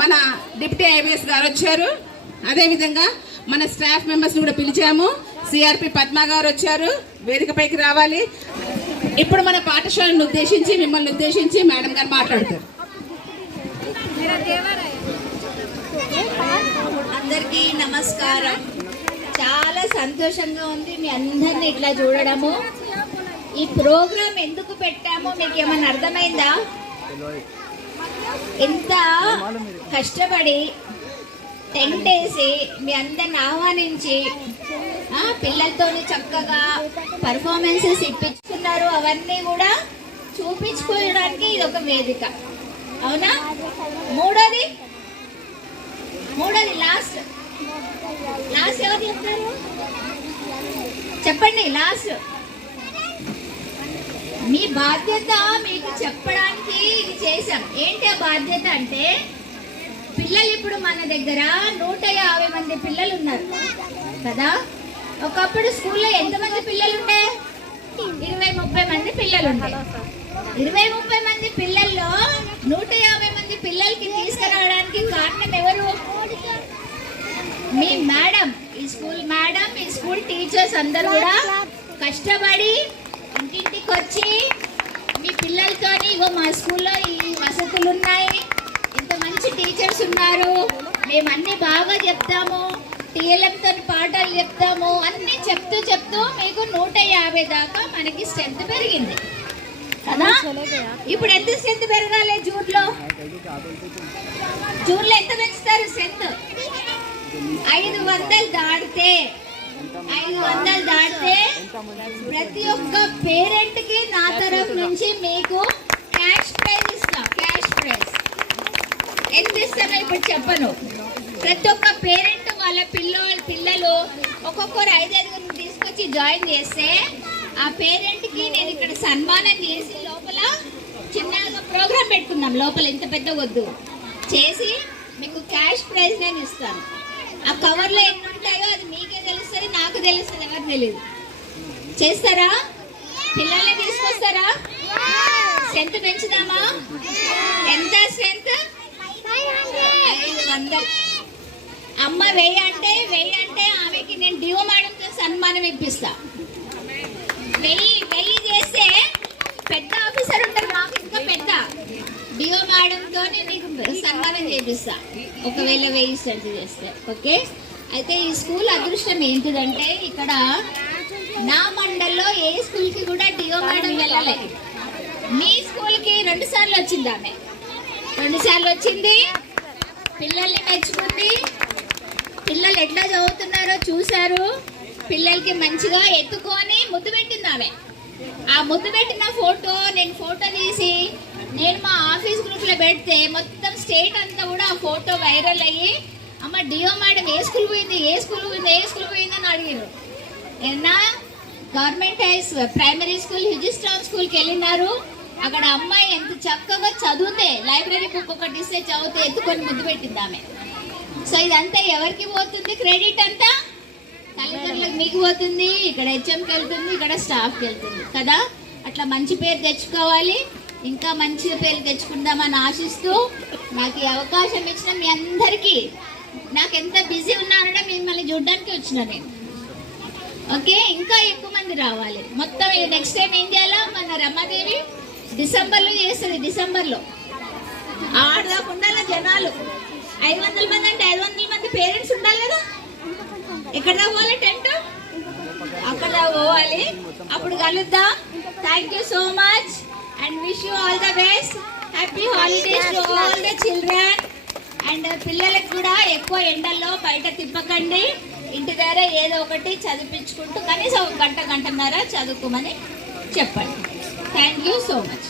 మన deputy IAS గారు వచ్చారు. అదేవిధంగా మన స్టాఫ్ మెంబర్స్ కూడా పిలిచాము. సిఆర్పి పద్మ గారు వచ్చారు, వేదికపైకి రావాలి. ఇప్పుడు మన పాఠశాలను ఉద్దేశించి మిమ్మల్ని ఉద్దేశించి మేడం గారు మాట్లాడతారు. అందరికీ నమస్కారం. చాలా సంతోషంగా ఉంది మీ అందరిని ఇట్లా చూడడము. ఈ ప్రోగ్రాం ఎందుకు పెట్టామో మీకు ఏమైనా అర్థమైందా? ఎంత కష్టపడి టెంట్ వేసి మీ అందరిని ఆహ్వానించి పిల్లలతో చక్కగా పర్ఫార్మెన్సెస్ ఇప్పించుకున్నారు. అవన్నీ కూడా చూపించుకోవడానికి ఇది ఒక వేదిక, అవునా? మూడోది లాస్ట్ ఎవరు చెప్తారు? చెప్పండి. లాస్ట్ మీ బాధ్యత మీకు చెప్పడానికి ఇది చేశాం. ఏంటి ఆ బాధ్యత అంటే, పిల్లలు ఇప్పుడు మన దగ్గర 150 మంది పిల్లలు ఉన్నారు కదా. ఒకప్పుడు స్కూల్లో ఎంతమంది పిల్లలు ఉండే? 20-30 మంది పిల్లలు ఉండే. 20-30 మంది పిల్లల్లో 150 మంది పిల్లలకి తీసుకురావడానికి కారణం ఎవరు? మీ మేడం, ఈ స్కూల్ మేడం, ఈ స్కూల్ టీచర్స్ అందరూ కూడా కష్టపడి ఇంటింటికి వచ్చి మీ పిల్లలతోని ఇగో మా స్కూల్లో ఈ వసతులు ఉన్నాయి, ఇంత మంచి టీచర్స్ ఉన్నారు, మేము అన్ని బాగా చెప్తాము, టీఎల్ఎంతో పాఠాలు చెప్తాము, అన్ని చెప్తూ మీకు 150 దాకా మనకి స్ట్రెంత్ పెరిగింది కదా. ఇప్పుడు ఎంత స్ట్రెంత్ పెరగాలి? జూన్లో ఎంత పెంచుతారు స్ట్రెంత్? 500 దాటితే ప్రతి ఒక్క పేరెంట్ కి నా తరఫు నుంచి మీకు క్యాష్ ప్రైజ్ ఇస్తాం. క్యాష్ ప్రైజ్ ఎంత ఇస్తానో ఇప్పుడు చెప్పను. ప్రతి ఒక్క పేరెంట్ వాళ్ళ పిల్లలు ఒక్కొక్కరు 5-5 తీసుకొచ్చి జాయిన్ చేస్తే ఆ పేరెంట్ కి నేను ఇక్కడ సన్మానం చేసి లోపల చిన్నగా ప్రోగ్రామ్ పెట్టుకుందాం. లోపల ఇంత పెద్ద వద్దు చేసి మీకు క్యాష్ ప్రైజ్ నేను ఇస్తాను. ఆ కవర్లో ఎన్ని ఉంటాయో అది మీకే తెలుస్తుంది, నాకు తెలుస్తుంది, ఎవరు తెలియదు. చేస్తారా? పిల్లల్ని తీసుకొస్తారా? స్ట్రెంత్ పెంచుదామా? ఎంత స్ట్రెంత్? 500. అమ్మ 1000 అంటే ఆమెకి నేను డిఓ మేడంతో సన్మానం ఇప్పిస్తా. 1000 చేస్తే పెద్ద ఆఫీసర్ ఉంటారు, మాకు ఇంకా పెద్ద డిఓ మేడంతో మీకు సన్మానం చేపిస్తా ఒకవేళ 1000 స్ట్రెంత్ చేస్తే. ఓకే. అయితే ఈ స్కూల్ అదృష్టం ఏంటిదంటే, ఇక్కడ నా మండల్లో ఏ స్కూల్కి కూడా డిఓ మేడం వెళ్ళలే. మీ స్కూల్కి 2 సార్లు వచ్చింది ఆమె. 2 సార్లు వచ్చింది, పిల్లల్ని మెచ్చుకుంది, పిల్లలు ఎట్లా చదువుతున్నారో చూశారు, పిల్లలకి మంచిగా ఎత్తుకొని ముద్దు పెట్టింది ఆమె. ఆ ముద్దు పెట్టిన ఫోటో నేను తీసి నేను మా ఆఫీస్ గ్రూప్లో పెడితే మొత్తం స్టేట్ అంతా కూడా ఆ ఫోటో వైరల్ అయ్యి, అమ్మ డిఓ మేడం ఏ స్కూల్ పోయింది అని అడిగారు. ఏమన్నా గవర్నమెంట్ హైస్ ప్రైమరీ స్కూల్ హ్యూజిస్టాన్ స్కూల్కి వెళ్ళినారు. అక్కడ అమ్మాయి ఎంత చక్కగా చదివితే లైబ్రరీ బుక్ ఒకటి ఇస్తే చదివితే ఎత్తుకొని ముద్దు పెట్టింది ఆమె. సో ఇదంతా ఎవరికి పోతుంది? క్రెడిట్ అంతా తల్లిదండ్రులకు మీకు పోతుంది, ఇక్కడ హెచ్ఎంకి వెళ్తుంది, ఇక్కడ స్టాఫ్కి వెళ్తుంది కదా. అట్లా మంచి పేరు తెచ్చుకోవాలి, ఇంకా మంచి పేరు తెచ్చుకుందామని ఆశిస్తూ నాకు ఈ అవకాశం ఇచ్చిన మీ అందరికీ, నాకు ఎంత బిజీ ఉన్నానంటే మిమ్మల్ని చూడడానికి వచ్చిన నేను. ఓకే, ఇంకా ఎక్కువ మంది రావాలి. మొత్తం నెక్స్ట్ టైం ఏం చేయాలా? మన రమాదేవి డిసెంబర్లో చేస్తుంది. డిసెంబర్లో ఆడదాకా ఉండాలి జనాలు. 500 మంది అంటే 500 మంది పేరెంట్స్ ఉండాలి కదా. ఎక్కడ పోవాలి? టెంట్ అక్కడ పోవాలి. అప్పుడు కలుద్దాం. Thank you so much and wish you all the best. Happy holidays to all the children. And పిల్లలకు కూడా ఎక్కువ ఎండల్లో బయట తిప్పకండి. ఇంటి దగ్గర ఏదో ఒకటి చదివించుకుంటూ కనీసం 1 గంట గంటన్నర చదువుకోమని చెప్పండి. Thank you so much.